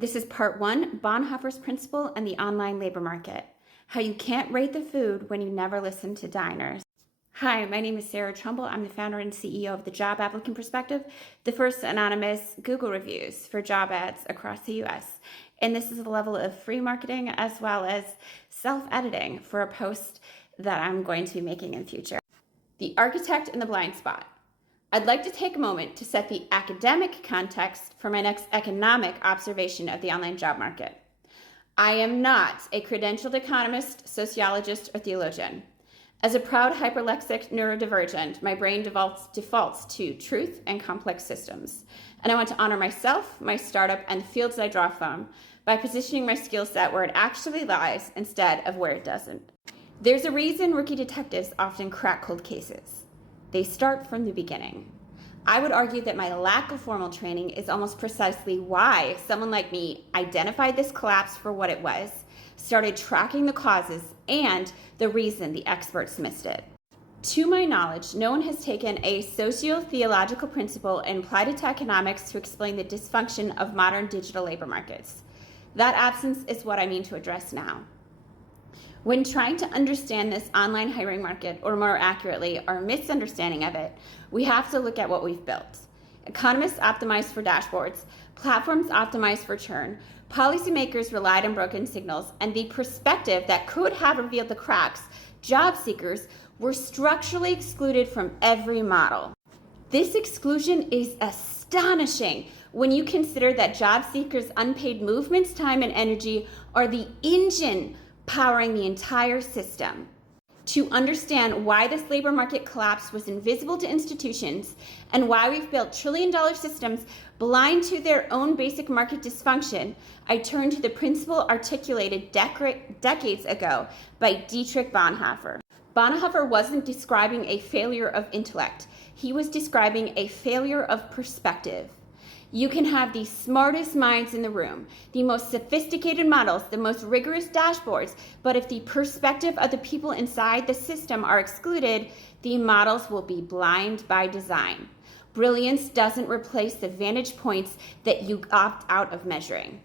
This is part 1, Bonhoeffers principle and the online labor market. How you can't rate the food when you never listen to diners. Hi, my name is Sarah Trumbull. I'm the founder and CEO of the Job Applicant Perspective, the first anonymous Google reviews for job ads across the US. And this is a level of free marketing as well as self-editing for a post that I'm going to be making in the future. The architect in the blind spot. I'd like to take a moment to set the academic context for my next economic observation of the online job market. I am not a credentialed economist, sociologist, or theologian. As a proud hyperlexic neurodivergent, my brain defaults to truth and complex systems. And I want to honor myself, my startup, and the fields I draw from by positioning my skill set where it actually lies instead of where it doesn't. There's a reason rookie detectives often crack cold cases. They start from the beginning. I would argue that my lack of formal training is almost precisely why someone like me identified this collapse for what it was, started tracking the causes, and the reason the experts missed it. To my knowledge, no one has taken a socio-theological principle and applied it to economics to explain the dysfunction of modern digital labor markets. That absence is what I mean to address now. When trying to understand this online hiring market, or more accurately, our misunderstanding of it, we have to look at what we've built. Economists optimized for dashboards, platforms optimized for churn, policymakers relied on broken signals, and the perspective that could have revealed the cracks, job seekers were structurally excluded from every model. This exclusion is astonishing when you consider that job seekers' unpaid movements, time, and energy are the engine powering the entire system. To understand why this labor market collapse was invisible to institutions and why we've built trillion-dollar systems blind to their own basic market dysfunction, I turn to the principle articulated decades ago by Dietrich Bonhoeffer. Bonhoeffer wasn't describing a failure of intellect. He was describing a failure of perspective. You can have the smartest minds in the room, the most sophisticated models, the most rigorous dashboards, but if the perspective of the people inside the system are excluded, the models will be blind by design. Brilliance doesn't replace the vantage points that you opt out of measuring.